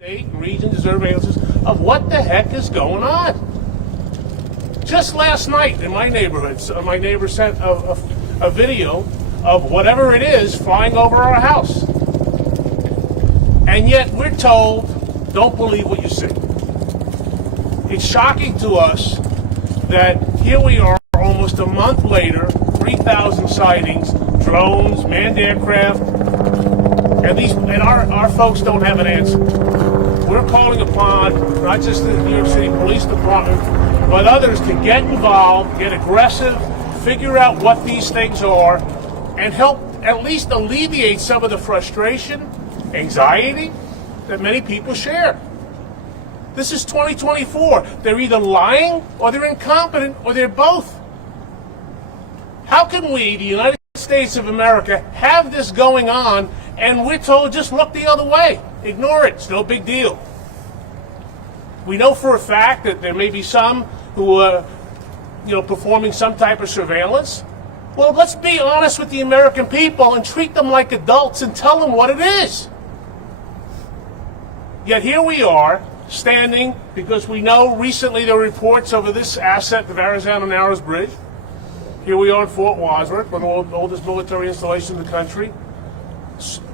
State and region surveillances of what the heck is going on. Just last night in my neighborhood, my neighbor sent a video of whatever it is flying over our house. And yet we're told, don't believe what you see. It's shocking to us that here we are almost a month later, 3,000 sightings, drones, manned aircraft, and our folks don't have an answer. We're calling upon not just the New York City Police Department, but others to get involved, get aggressive, figure out what these things are, and help at least alleviate some of the frustration, anxiety that many people share. This is 2024. They're either lying, or they're incompetent, or they're both. How can we, the United States of America, have this going on, and we're told just look the other way? Ignore it. It's no big deal. We know for a fact that there may be some who are, performing some type of surveillance. Well, let's be honest with the American people and treat them like adults and tell them what it is. Yet here we are, standing, because we know recently there were reports over this asset, the Rosanna Narrows Bridge. Here we are in Fort Wadsworth, one of the oldest military installations in the country.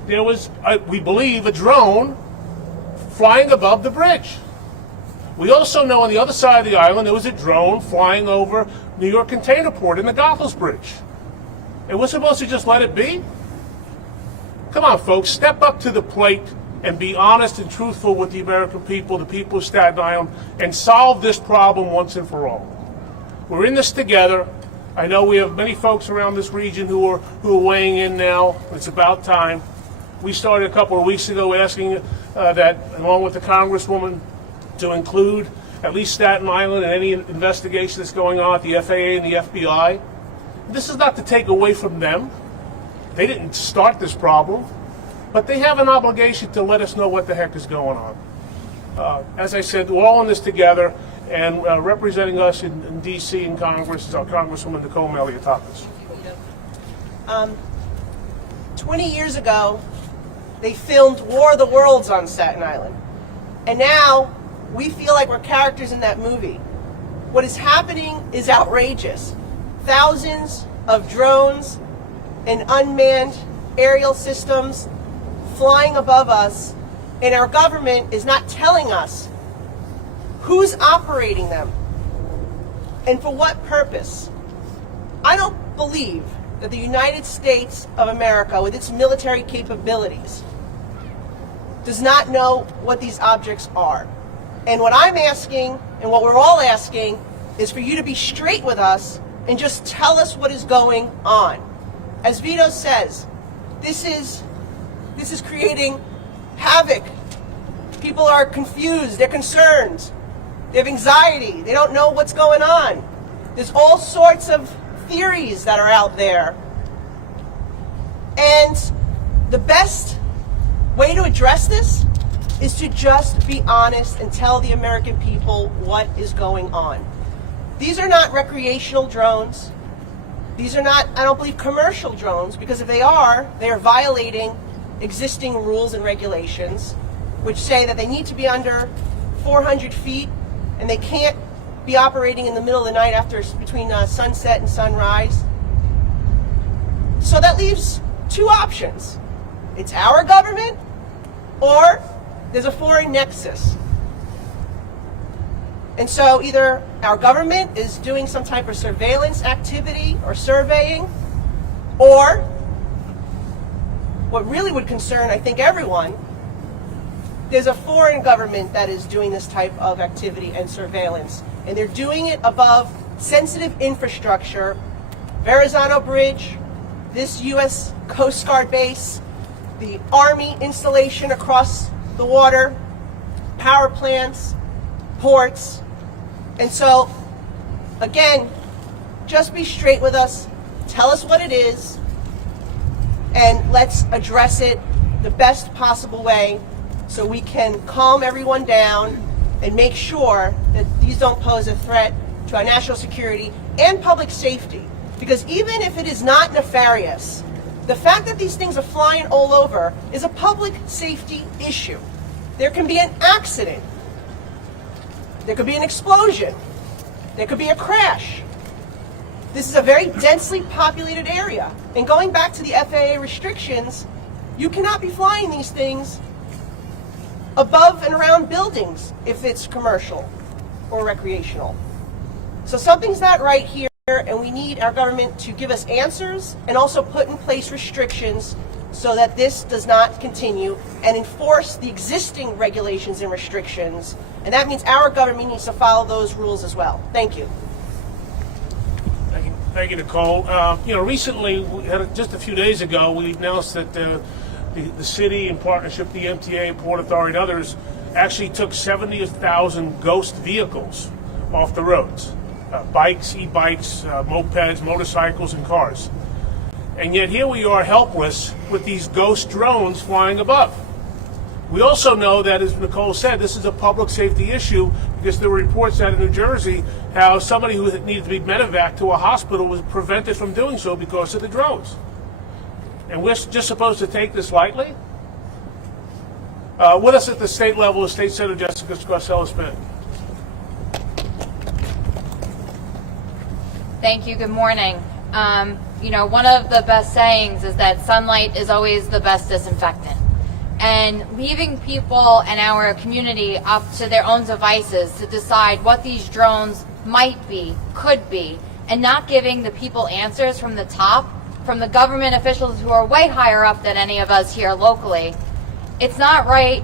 There was, we believe, a drone flying above the bridge. We also know on the other side of the island there was a drone flying over New York Container Port in the Goethals Bridge. And we're supposed to just let it be? Come on, folks, step up to the plate and be honest and truthful with the American people, the people of Staten Island, and solve this problem once and for all. We're in this together. I know we have many folks around this region who are weighing in now. It's about time. We started a couple of weeks ago asking that, along with the Congresswoman, to include at least Staten Island in any investigation that's going on at the FAA and the FBI. This is not to take away from them. They didn't start this problem, but they have an obligation to let us know what the heck is going on. As I said, we're all in this together, and representing us in D.C. and Congress is our Congresswoman Nicole Maliotakis. 20 years ago, they filmed War of the Worlds on Staten Island. And now, we feel like we're characters in that movie. What is happening is outrageous. Thousands of drones and unmanned aerial systems flying above us, and our government is not telling us who's operating them and for what purpose. I don't believe that the United States of America, with its military capabilities, does not know what these objects are. And what I'm asking, and what we're all asking, is for you to be straight with us and just tell us what is going on. As Vito says, this is creating havoc. People are confused, they're concerned, they have anxiety, they don't know what's going on. There's all sorts of theories that are out there. And the best way to address this is to just be honest and tell the American people what is going on. These are not recreational drones. These are not, I don't believe, commercial drones, because if they are violating existing rules and regulations, which say that they need to be under 400 feet and they can't be operating in the middle of the night between sunset and sunrise. So that leaves two options. It's our government, or there's a foreign nexus. And so either our government is doing some type of surveillance activity or surveying, or what really would concern, I think, everyone, there's a foreign government that is doing this type of activity and surveillance. And they're doing it above sensitive infrastructure, Verrazano Bridge, this U.S. Coast Guard base, the Army installation across the water, power plants, ports. And so, again, just be straight with us, tell us what it is, and let's address it the best possible way so we can calm everyone down and make sure that these don't pose a threat to our national security and public safety. Because even if it is not nefarious, the fact that these things are flying all over is a public safety issue. there can be an accident. There could be an explosion. There could be a crash. This is a very densely populated area. And going back to the FAA restrictions, you cannot be flying these things above and around buildings if it's commercial or recreational. So something's not right here, and we need our government to give us answers and also put in place restrictions so that this does not continue, and enforce the existing regulations and restrictions. And that means our government needs to follow those rules as well. Thank you. Thank you, Nicole. Recently, just a few days ago, we announced that the city, in partnership with the MTA, Port Authority, and others, actually took 70,000 ghost vehicles off the roads. Bikes, e-bikes, mopeds, motorcycles, and cars. And yet here we are helpless with these ghost drones flying above. We also know that, as Nicole said, this is a public safety issue because there were reports out of New Jersey how somebody who needed to be medevaced to a hospital was prevented from doing so because of the drones. And we're just supposed to take this lightly? With us at the state level is State Senator Jessica Scarcella-Smith. Thank you. Good morning. One of the best sayings is that sunlight is always the best disinfectant. And leaving people and our community up to their own devices to decide what these drones might be, could be, and not giving the people answers from the top, from the government officials who are way higher up than any of us here locally, it's not right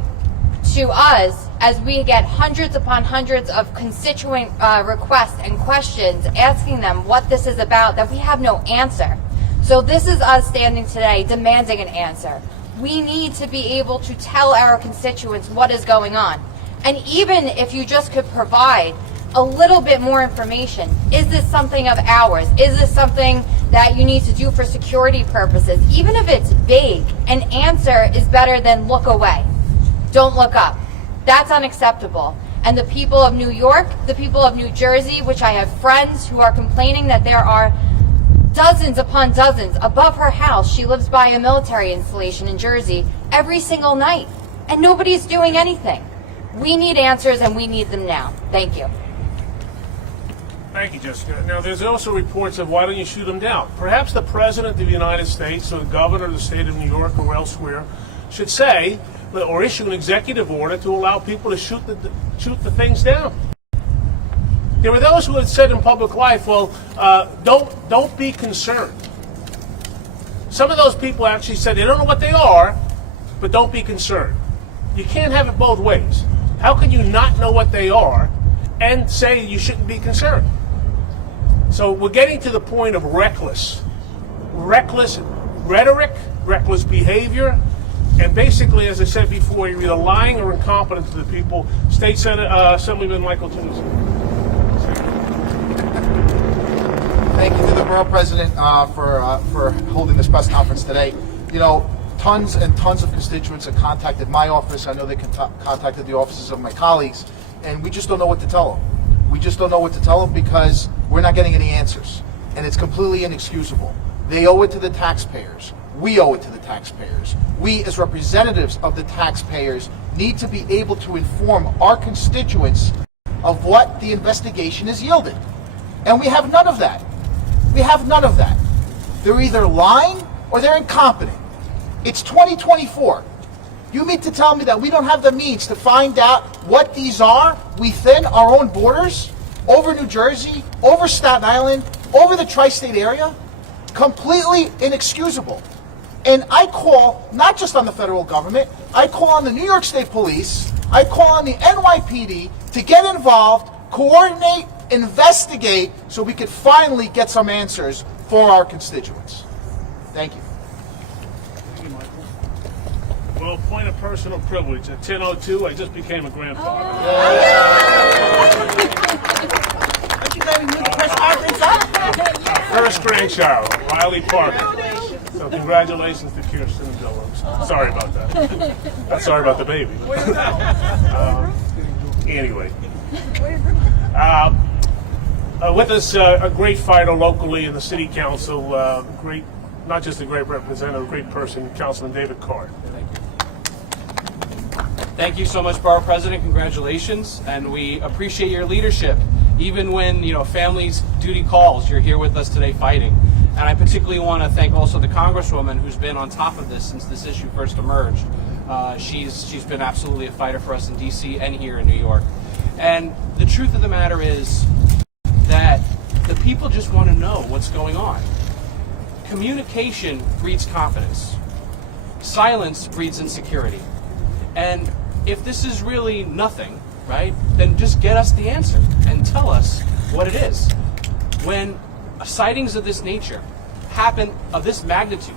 to us as we get hundreds upon hundreds of constituent requests and questions asking them what this is about, that we have no answer. So this is us standing today demanding an answer. We need to be able to tell our constituents what is going on. And even if you just could provide a little bit more information, is this something of ours? Is this something that you need to do for security purposes? Even if it's vague, an answer is better than look away. Don't look up. That's unacceptable. And the people of New York, the people of New Jersey, which I have friends who are complaining that there are dozens upon dozens above her house. She lives by a military installation in Jersey every single night, and nobody's doing anything. We need answers, and we need them now. Thank you. Thank you, Jessica. Now, there's also reports of why don't you shoot them down? Perhaps the President of the United States or the Governor of the state of New York or elsewhere should say or issue an executive order to allow people to shoot the things down. There were those who had said in public life, well, don't be concerned. Some of those people actually said they don't know what they are, but don't be concerned. You can't have it both ways. How can you not know what they are and say you shouldn't be concerned? So we're getting to the point of reckless rhetoric, reckless behavior, and basically, as I said before, you're either lying or incompetent to the people. State Assemblyman Michael Tunis. Thank you to the Borough President for holding this press conference today. Tons and tons of constituents have contacted my office. I know they contacted the offices of my colleagues, and we just don't know what to tell them. We just don't know what to tell them because we're not getting any answers, and it's completely inexcusable. They owe it to the taxpayers. We owe it to the taxpayers. We, as representatives of the taxpayers, need to be able to inform our constituents of what the investigation has yielded. And we have none of that. We have none of that. They're either lying or they're incompetent. It's 2024. You mean to tell me that we don't have the means to find out what these are within our own borders, over New Jersey, over Staten Island, over the tri-state area? Completely inexcusable. And I call, not just on the federal government, I call on the New York State Police, I call on the NYPD to get involved, coordinate, investigate, so we could finally get some answers for our constituents. Thank you. Thank you, Michael. Well, point of personal privilege. At 10:02, I just became a grandfather. Aren't you glad we moved the press conference up? First grandchild, Riley Parker. So congratulations to Kirsten and Bill. I'm sorry about that. Not sorry about the baby. Anyway. With us, a great fighter locally in the city council, great, not just a great representative, a great person, Councilman David Card. Thank you so much, Borough President. Congratulations, and we appreciate your leadership. Even when families' duty calls, you're here with us today fighting. And I particularly want to thank also the Congresswoman who's been on top of this since this issue first emerged. She's been absolutely a fighter for us in D.C. and here in New York. And the truth of the matter is that the people just want to know what's going on. Communication breeds confidence. Silence breeds insecurity. And if this is really nothing, right, then just get us the answer and tell us what it is. When sightings of this nature happen, of this magnitude,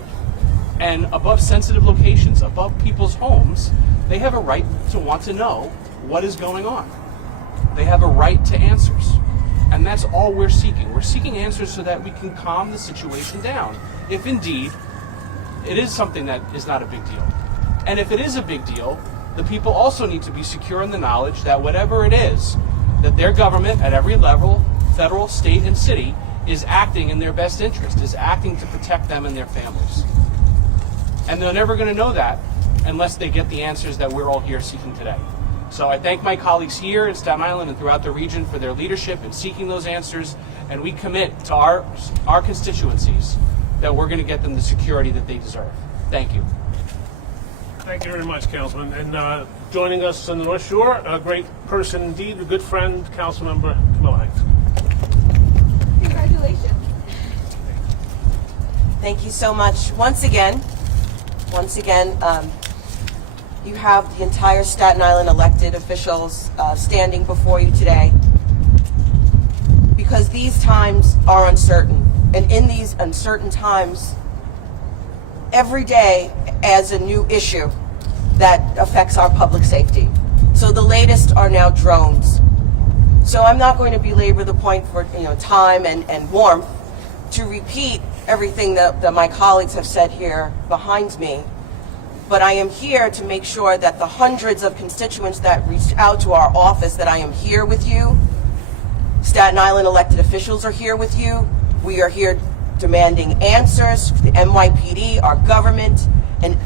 and above sensitive locations, above people's homes, they have a right to want to know what is going on. They have a right to answers. And that's all we're seeking. We're seeking answers so that we can calm the situation down, if indeed it is something that is not a big deal. And if it is a big deal, the people also need to be secure in the knowledge that whatever it is, that their government at every level, federal, state, and city, is acting in their best interest, is acting to protect them and their families. And they're never going to know that unless they get the answers that we're all here seeking today. So I thank my colleagues here in Staten Island and throughout the region for their leadership in seeking those answers, and we commit to our constituencies that we're going to get them the security that they deserve. Thank you. Thank you very much, Councilman. And joining us on the North Shore, a great person indeed, a good friend, Councilmember Camilla Hanks. Congratulations. Thank you so much. Once again, you have the entire Staten Island elected officials standing before you today because these times are uncertain. And in these uncertain times, every day adds a new issue that affects our public safety. So the latest are now drones. So I'm not going to belabor the point for time and warmth to repeat everything that my colleagues have said here behind me. But I am here to make sure that the hundreds of constituents that reached out to our office, that I am here with you. Staten Island elected officials are here with you. We are here demanding answers, the NYPD, our government, and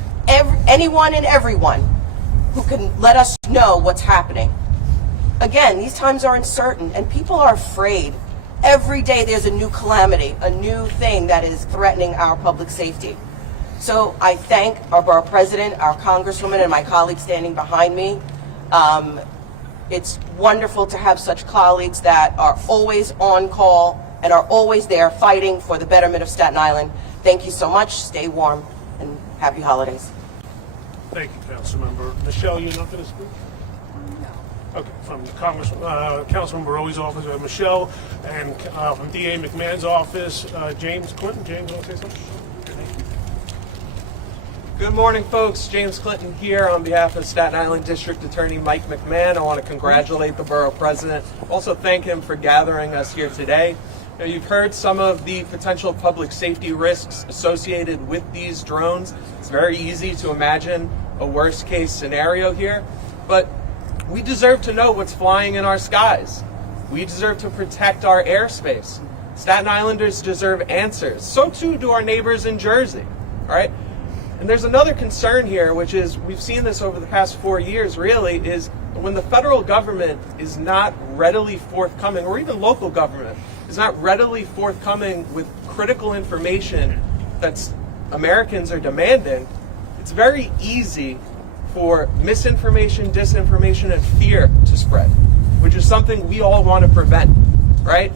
anyone and everyone who can let us know what's happening. Again, these times are uncertain and people are afraid. Every day there's a new calamity, a new thing that is threatening our public safety. So I thank our borough president, our congresswoman, and my colleagues standing behind me. It's wonderful to have such colleagues that are always on call and are always there fighting for the betterment of Staten Island. Thank you so much. Stay warm and happy holidays. Thank you, Councilmember. Michelle, you're not going to speak? No. Okay, from the Councilmember Rowley's office, Michelle, and from DA McMahon's office, James Clinton. James, want to say something? Good morning, folks. James Clinton here on behalf of Staten Island District Attorney Mike McMahon. I want to congratulate the Borough President. Also thank him for gathering us here today. Now, you've heard some of the potential public safety risks associated with these drones. It's very easy to imagine a worst case scenario here, but we deserve to know what's flying in our skies. We deserve to protect our airspace. Staten Islanders deserve answers. So too do our neighbors in Jersey, all right? And there's another concern here, which is, we've seen this over the past 4 years really, is when the federal government is not readily forthcoming, or even local government is not readily forthcoming with critical information that Americans are demanding, it's very easy for misinformation, disinformation, and fear to spread, which is something we all want to prevent, right?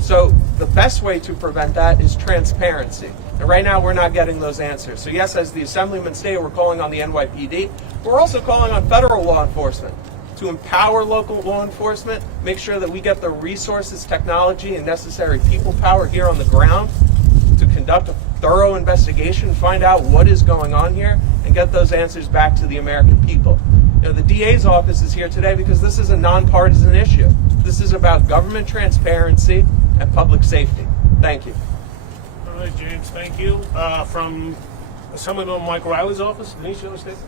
So the best way to prevent that is transparency. And right now, we're not getting those answers. So yes, as the Assemblyman stated, we're calling on the NYPD. We're also calling on federal law enforcement to empower local law enforcement, make sure that we get the resources, technology, and necessary people power here on the ground to conduct a thorough investigation, find out what is going on here, and get those answers back to the American people. The DA's office is here today because this is a nonpartisan issue. This is about government transparency and public safety. Thank you. All right, James, thank you. From Assemblyman Mike Riley's office, Denise, you want to stay?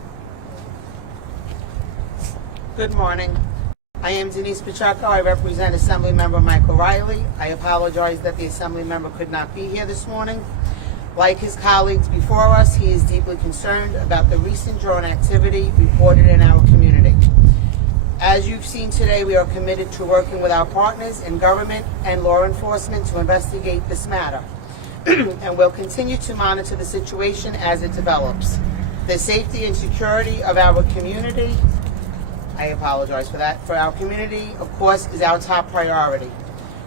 Good morning. I am Denise Pacheco. I represent Assemblymember Michael Riley. I apologize that the Assemblymember could not be here this morning. Like his colleagues before us, he is deeply concerned about the recent drone activity reported in our community. As you've seen today, we are committed to working with our partners in government and law enforcement to investigate this matter, and will continue to monitor the situation as it develops. The safety and security of our community, I apologize for that, for our community, of course, is our top priority.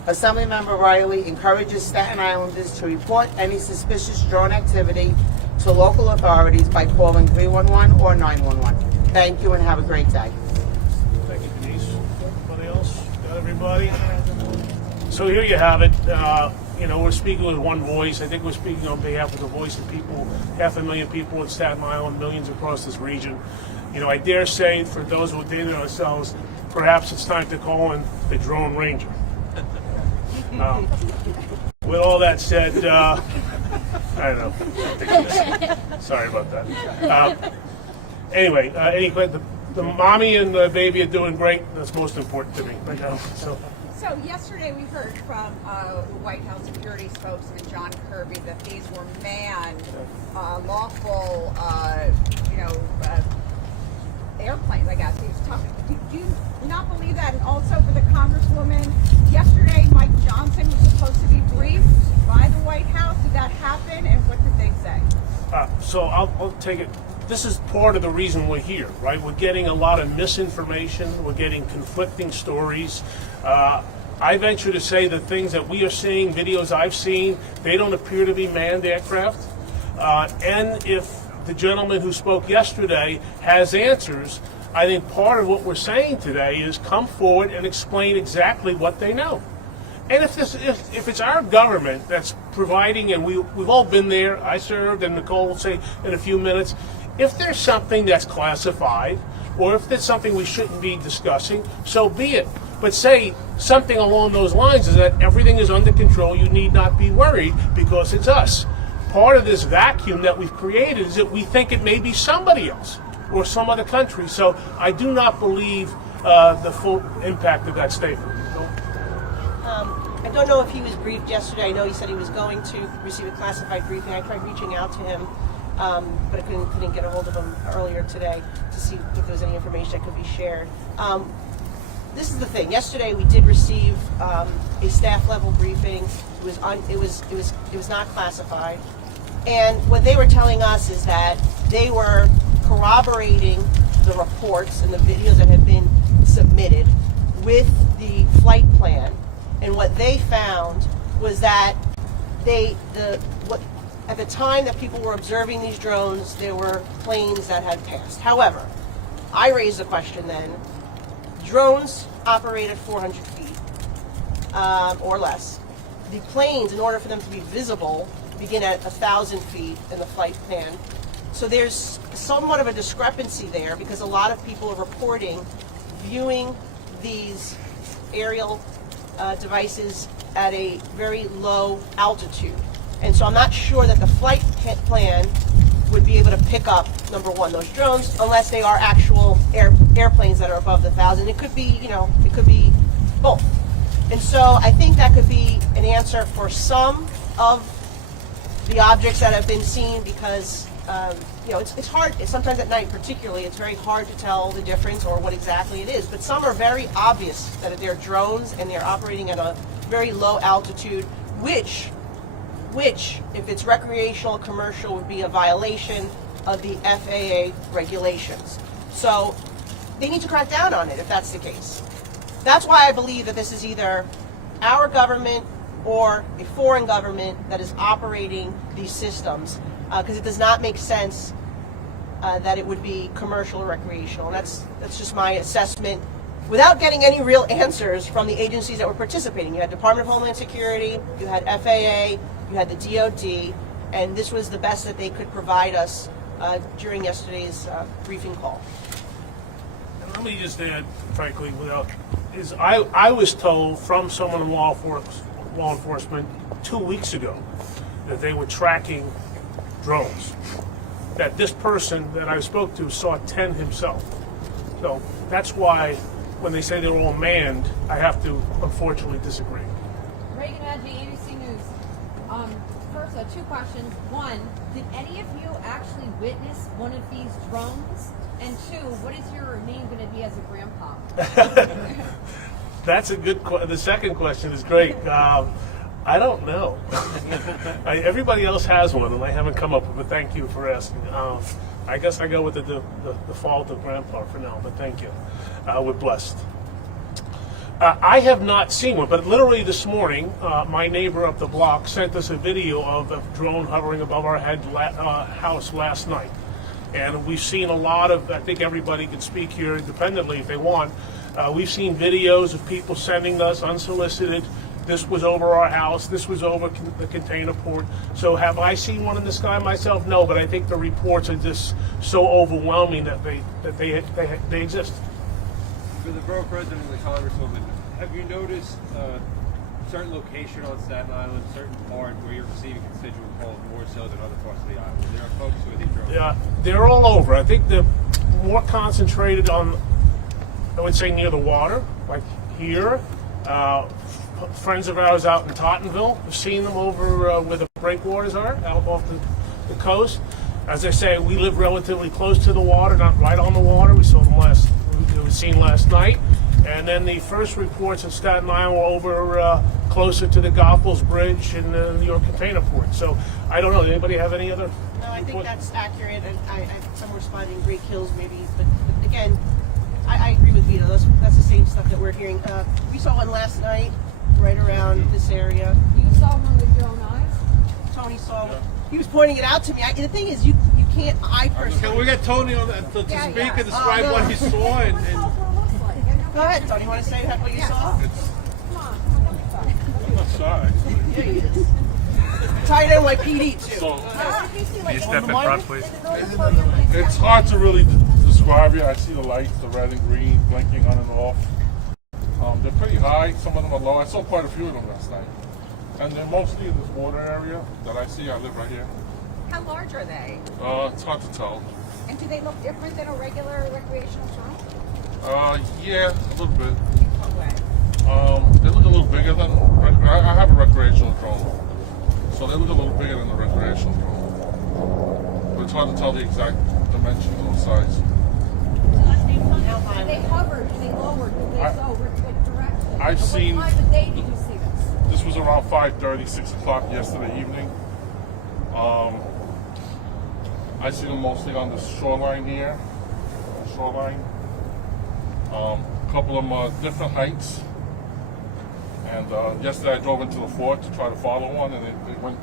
Assemblymember Riley encourages Staten Islanders to report any suspicious drone activity to local authorities by calling 311 or 911. Thank you and have a great day. Thank you, Denise. Anybody else? Got everybody? So here you have it. We're speaking with one voice. I think we're speaking on behalf of the voice of people, 500,000 people in Staten Island, millions across this region. I dare say, for those who did it ourselves, perhaps it's time to call in the Drone Ranger. With all that said, I don't know. Sorry about that. Anyway, the mommy and the baby are doing great. That's most important to me right now. So yesterday we heard from the White House security spokesman John Kirby that these were manned, lawful, airplanes. I guess he was talking. Do you not believe that? And also for the Congresswoman, yesterday Mike Johnson was supposed to be briefed by the White House. Did that happen? And what did they say? So I'll take it. This is part of the reason we're here, right? We're getting a lot of misinformation. We're getting conflicting stories. I venture to say the things that we are seeing, videos I've seen, they don't appear to be manned aircraft. And if the gentleman who spoke yesterday has answers, I think part of what we're saying today is come forward and explain exactly what they know. And if it's our government that's providing, and we've all been there, I served, and Nicole will say in a few minutes, if there's something that's classified, or if there's something we shouldn't be discussing, so be it. But say something along those lines is that everything is under control, you need not be worried because it's us. Part of this vacuum that we've created is that we think it may be somebody else or some other country. So I do not believe the full impact of that statement. I don't know if he was briefed yesterday. I know he said he was going to receive a classified briefing. I tried reaching out to him, but I couldn't get a hold of him earlier today to see if there was any information that could be shared. This is the thing. Yesterday we did receive a staff level briefing. It was not classified, and what they were telling us is that they were corroborating the reports and the videos that had been submitted with the flight plan. And what they found was that at the time that people were observing these drones, there were planes that had passed. However, I raised the question then, drones operate at 400 feet or less. The planes, in order for them to be visible, begin at 1,000 feet in the flight plan. So there's somewhat of a discrepancy there because a lot of people are reporting viewing these aerial devices at a very low altitude. And so I'm not sure that the flight plan would be able to pick up, number one, those drones, unless they are actual airplanes that are above the 1,000. It could be, it could be both. And so I think that could be an answer for some of the objects that have been seen because, it's hard. Sometimes at night particularly, it's very hard to tell the difference or what exactly it is. But some are very obvious that they're drones and they're operating at a very low altitude, which, if it's recreational, commercial, would be a violation of the FAA regulations. So they need to crack down on it if that's the case. That's why I believe that this is either our government or a foreign government that is operating these systems, because it does not make sense that it would be commercial or recreational. And that's just my assessment without getting any real answers from the agencies that were participating. You had Department of Homeland Security, you had FAA, you had the DOD, and this was the best that they could provide us during yesterday's briefing call. And let me just add, frankly, I was told from someone in law enforcement 2 weeks ago that they were tracking drones. That this person that I spoke to saw 10 himself. So that's why when they say they're all manned, I have to unfortunately disagree. Reagan Adji, ABC News. First, two questions. One, did any of you actually witness one of these drones? And two, what is your name going to be as a grandpa? That's a good question. The second question is great. I don't know. Everybody else has one, and I haven't come up with it, but thank you for asking. I guess I go with the default of grandpa for now, but thank you. We're blessed. I have not seen one, but literally this morning, my neighbor up the block sent us a video of a drone hovering above our house last night. And we've seen a lot of, I think everybody can speak here independently if they want. We've seen videos of people sending us unsolicited. This was over our house. This was over the container port. So have I seen one in the sky myself? No, but I think the reports are just so overwhelming that they exist. For the borough president and the congresswoman, have you noticed a certain location on Staten Island, certain part where you're receiving constituent calls more so than other parts of the island? There are folks who are these drones. Yeah, they're all over. I think they're more concentrated on, I would say, near the water, like here. Friends of ours out in Tottenville have seen them over where the breakwaters are, out off the coast. As I say, we live relatively close to the water, not right on the water. We saw them seen last night. And then the first reports in Staten Island were over closer to the Goethals Bridge and the New York Container Port. So I don't know. Does anybody have any other? No, I think that's accurate, and some were spotted in Great Hills maybe, but again, I agree with Vito. That's the same stuff that we're hearing. We saw one last night, right around this area. You saw one with your own eyes? Tony saw one. He was pointing it out to me. The thing is, you can't. I personally. Can we get Tony on that to speak and describe what he saw? And Go ahead, Tony. You want to say what you saw? I'm not sorry. Yeah, he is. Tied NYPD too. So, can you step in front, please? It's hard to really describe it. I see the lights, the red and green, blinking on and off. They're pretty high. Some of them are low. I saw quite a few of them last night. And they're mostly in this water area that I see. I live right here. How large are they? It's hard to tell. And do they look different than a regular recreational drone? Yeah, a little bit. In what way? They look a little bigger than. I have a recreational drone, so they look a little bigger than the recreational drone. But it's hard to tell the exact dimension or size. Did they hover? Did they lower? Did they go? What direction? I've seen. What time of day did you see this? This was around 5:30, 6 o'clock yesterday evening. I see them mostly on the shoreline here. A couple of them are different heights. And yesterday I drove into the fort to try to follow one, and it went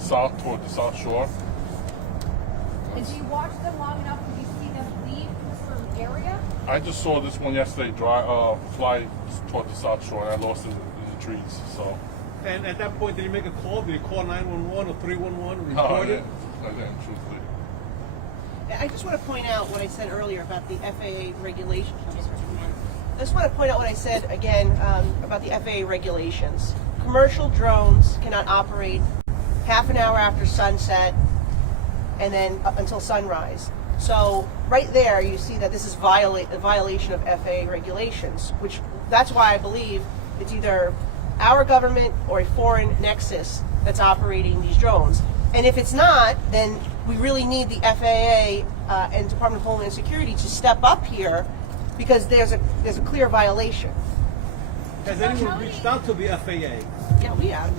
south toward the South Shore. Did you watch them long enough? Did you see them leave a certain area? I just saw this one yesterday fly toward the South Shore, and I lost it in the trees. So. And at that point, did you make a call? Did you call 911 or 311? No, Report it? I didn't, truthfully. I just want to point out what I said earlier about the FAA regulations. I just want to point out what I said again about the FAA regulations. Commercial drones cannot operate half an hour after sunset and then up until sunrise. So right there you see that this is a violation of FAA regulations, which that's why I believe it's either our government or a foreign nexus that's operating these drones. And if it's not, then we really need the FAA and Department of Homeland Security to step up here, because there's a clear violation. Has anyone reached out to the FAA? Yeah, we have.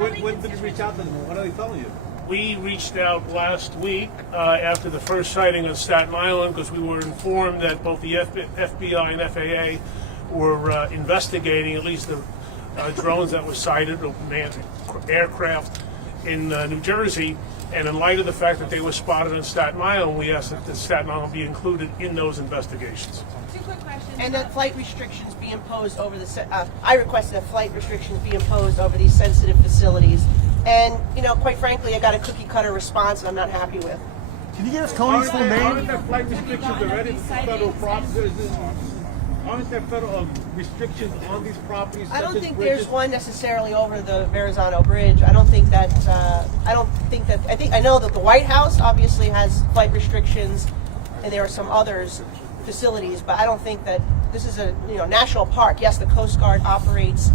When did you reach out to them? What are they telling you? We reached out last week after the first sighting on Staten Island, because we were informed that both the FBI and FAA were investigating at least the drones that were sighted, manned aircraft in New Jersey. And in light of the fact that they were spotted on Staten Island, we asked that the Staten Island be included in those investigations. Two quick questions. And that flight restrictions be imposed over the. I requested that flight restrictions be imposed over these sensitive facilities. And quite frankly, I got a cookie cutter response, and I'm not happy with. Can you give us Tony's full name? Aren't there flight restrictions already for federal properties? Aren't there federal restrictions on these properties? I don't such as think bridges? there's one necessarily over the Verrazano Bridge. I know that the White House obviously has flight restrictions, and there are some others facilities, but I don't think that this is a national park. Yes, the Coast Guard operates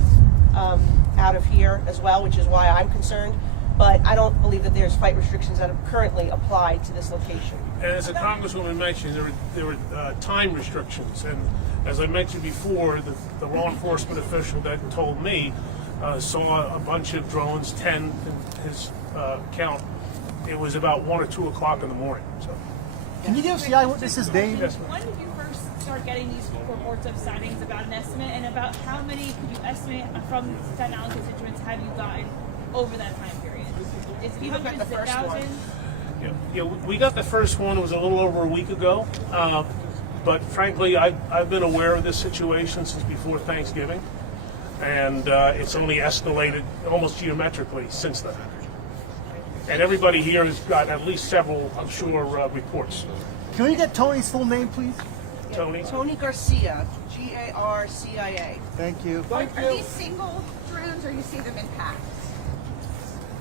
out out of here as well, which is why I'm concerned. But I don't believe that there's flight restrictions that are currently applied to this location. And as the Congresswoman mentioned, there were time restrictions. And as I mentioned before, the law enforcement official that told me saw a bunch of drones, 10 in his count. It was about 1 or 2 o'clock in the morning. So. Can you give us the eyewitness's name? Yes, When did you first start getting these reports of sightings, about an estimate, and about how many could you estimate from Staten Island constituents have you gotten over that time period? Is it hundreds, is it thousands? Yeah, we got the first one. It was a little over a week ago. But frankly, I've been aware of this situation since before Thanksgiving. And it's only escalated almost geometrically since then. And everybody here has got at least several, I'm sure, reports. Can we get Tony's full name, please? Tony? Tony Garcia, Garcia. Thank you. Are these single drones, or you see them in packs?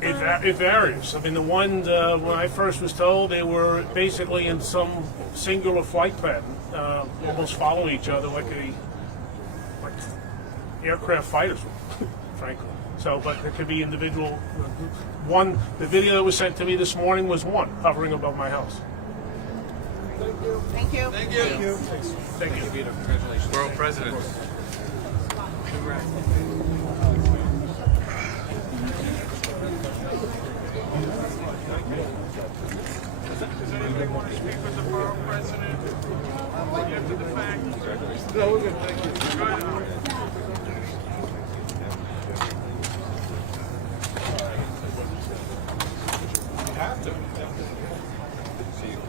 It varies. I mean, the ones, when I first was told, they were basically in some singular flight pattern, almost following each other like aircraft fighters, frankly. So, but there could be individual. One, the video that was sent to me this morning was one hovering above my house. Thank you. Thank you. Thank you. Congratulations. Borough President. Does anybody want to speak with the borough president after the fact? No, we're good. Thank you. Go ahead.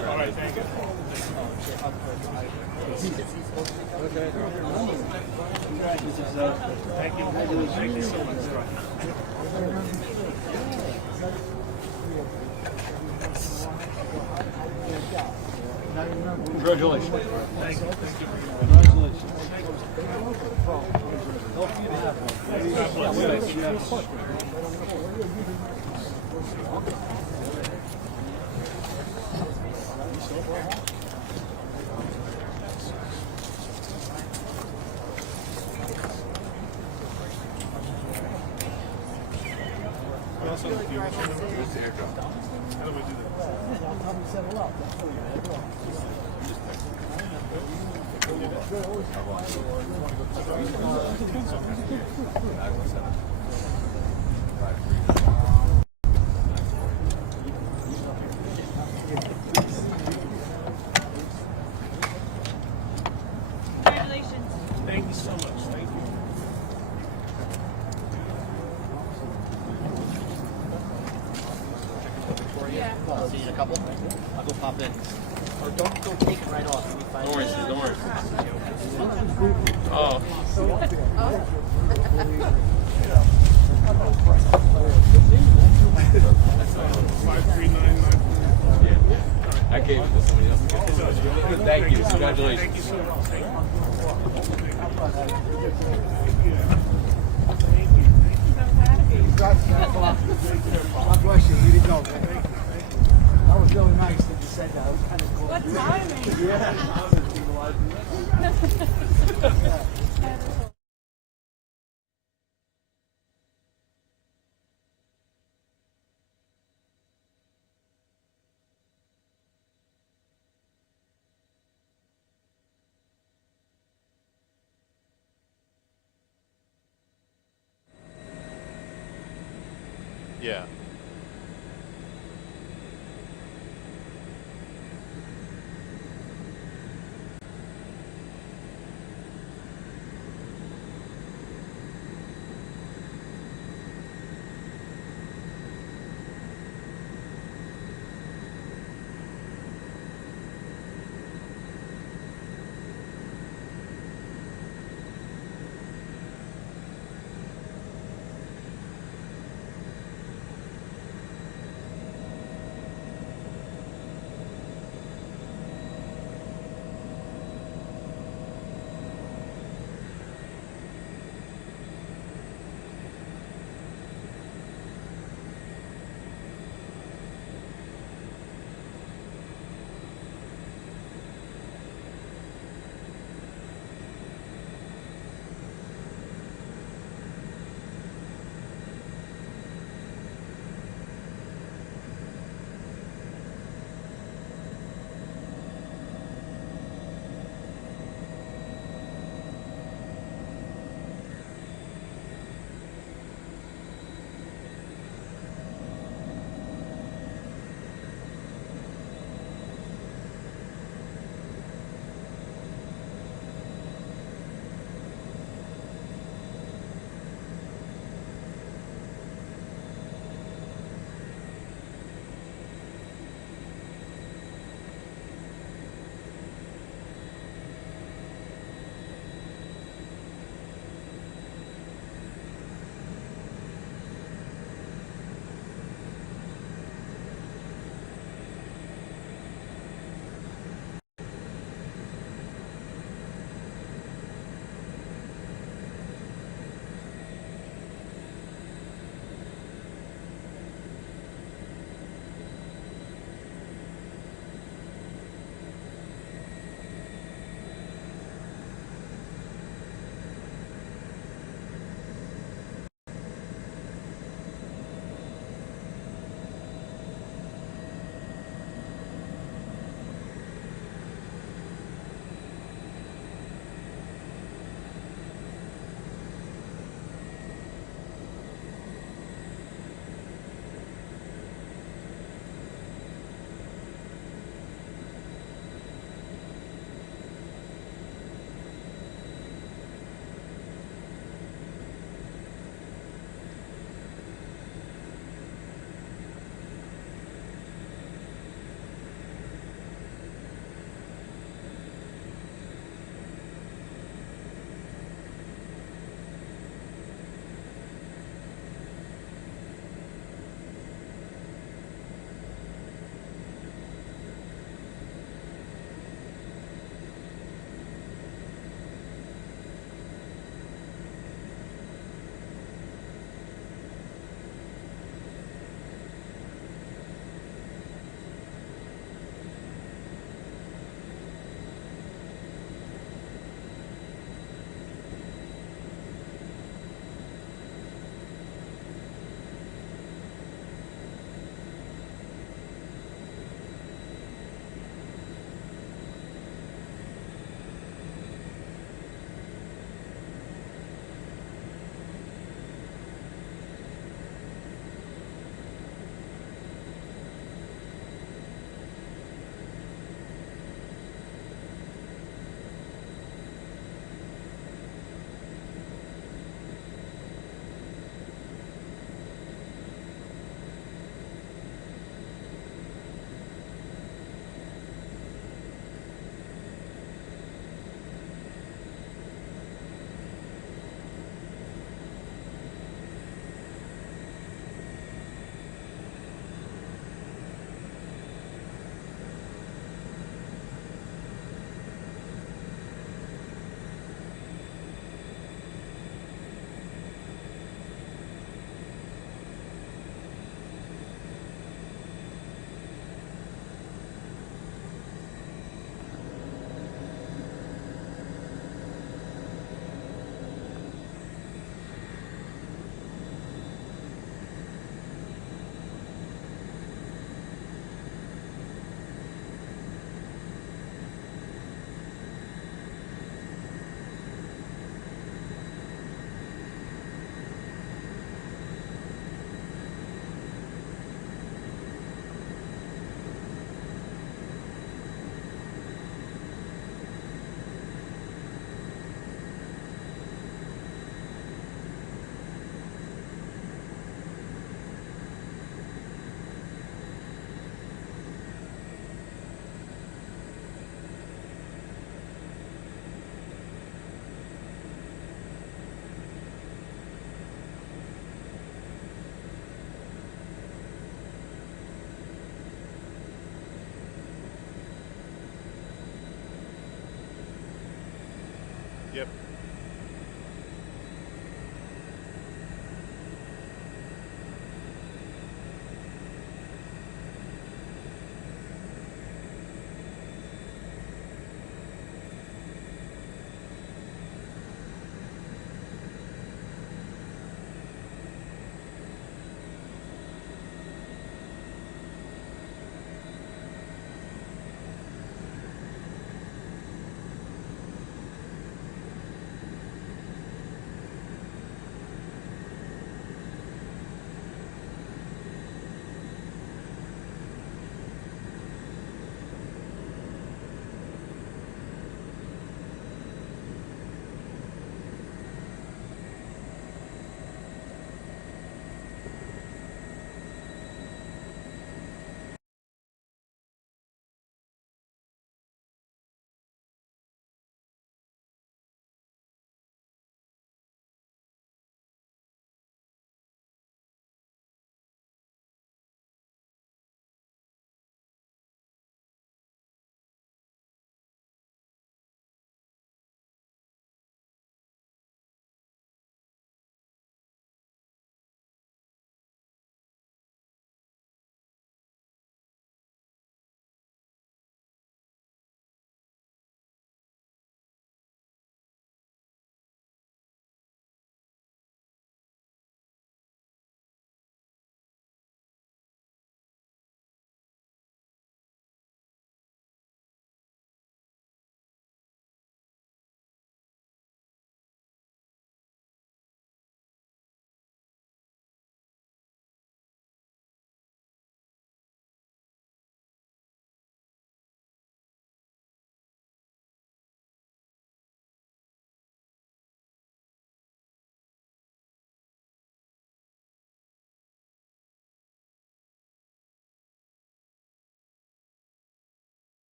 All right, thank you. Thank you. Thank you so much. Congratulations. Thank you. How do we do that? Congratulations. Thank you so much. Thank you. Yeah. I'll see you in a couple. I'll go pop in. Or don't take it right off. Don't worry, don't worry. Oh. 5399. I gave it to somebody else. Thank you. Congratulations. Thank you so much. Thank you. God bless you. You didn't go. That was really nice that you said that. It was kind of cool. What timing? Yeah. Yeah.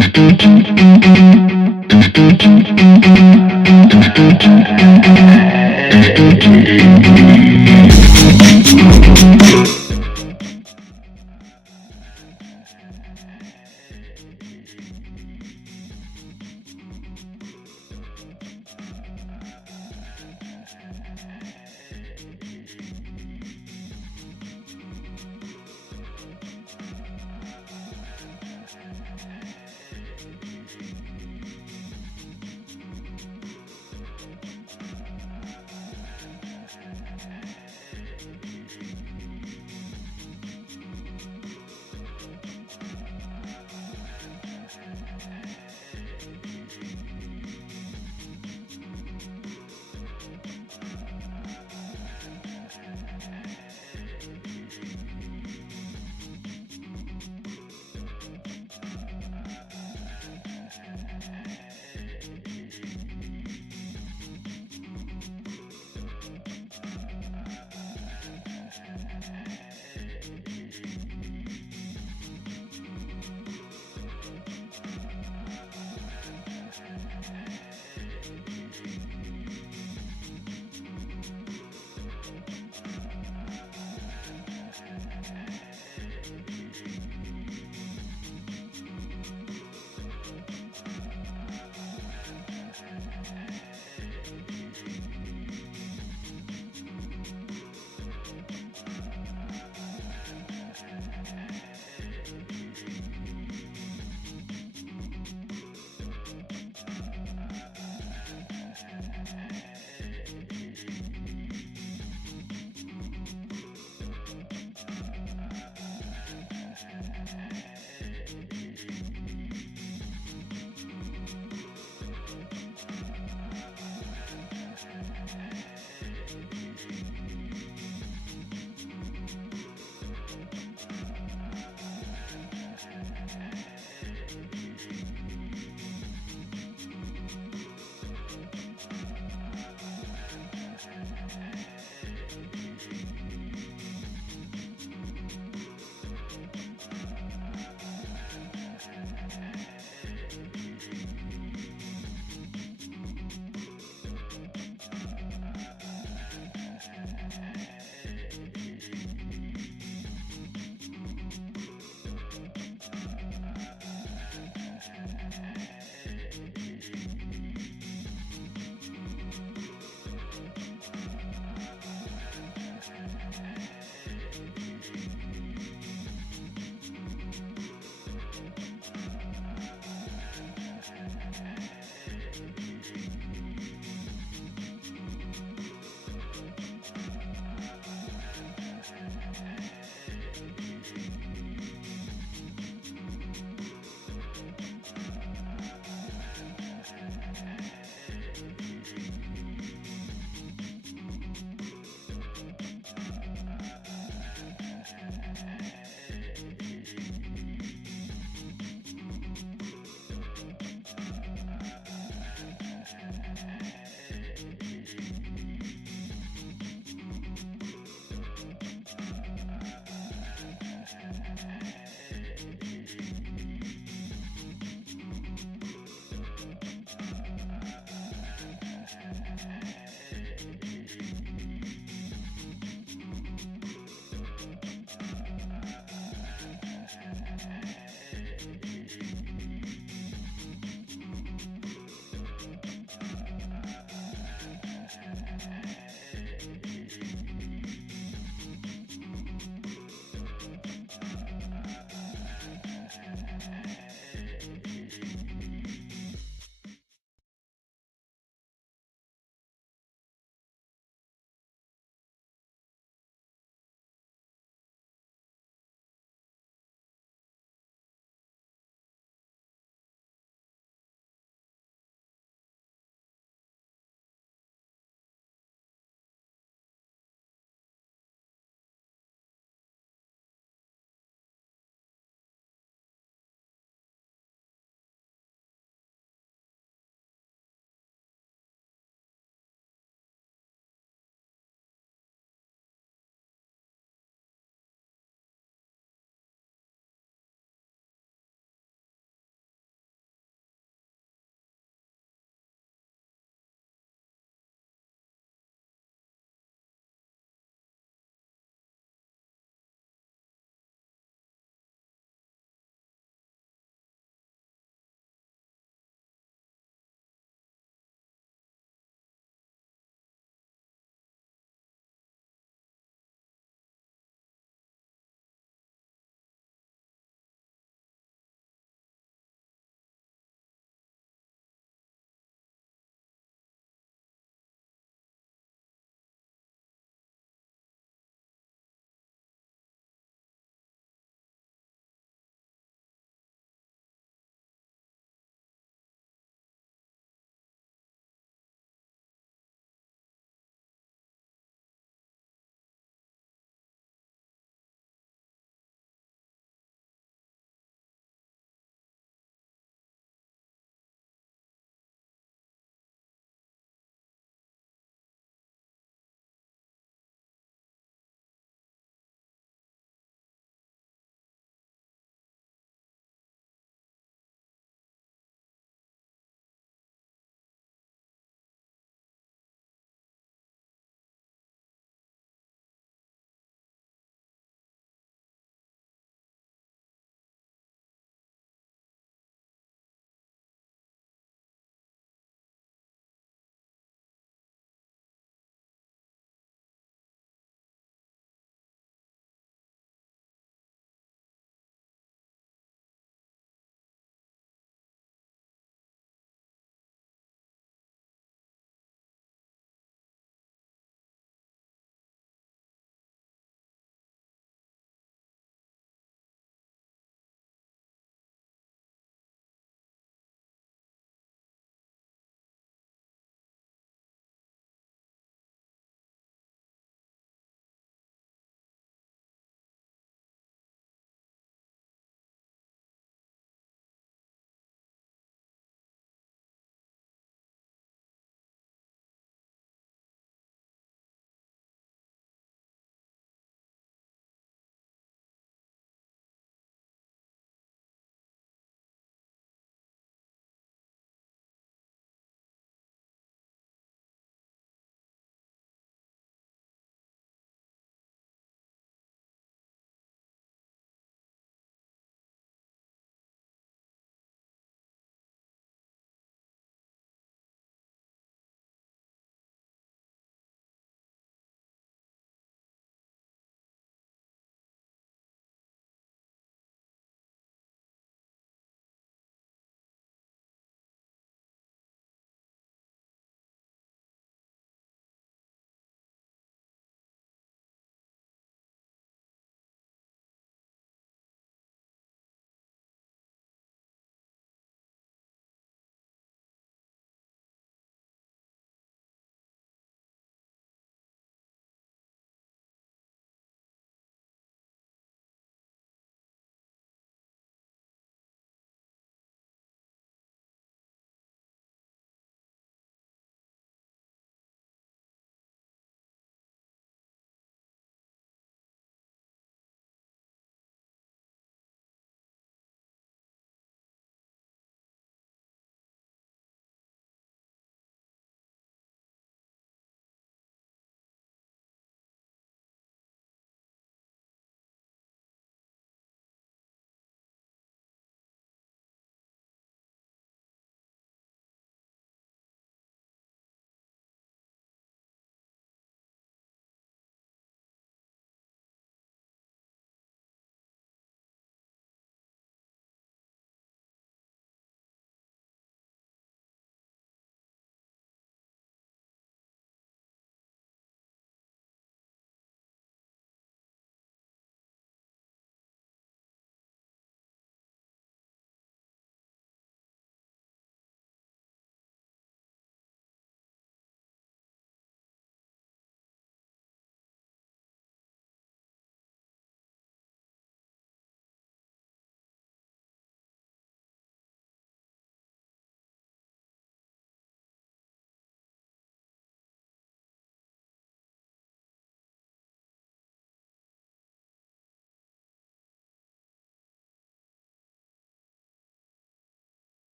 Thank you.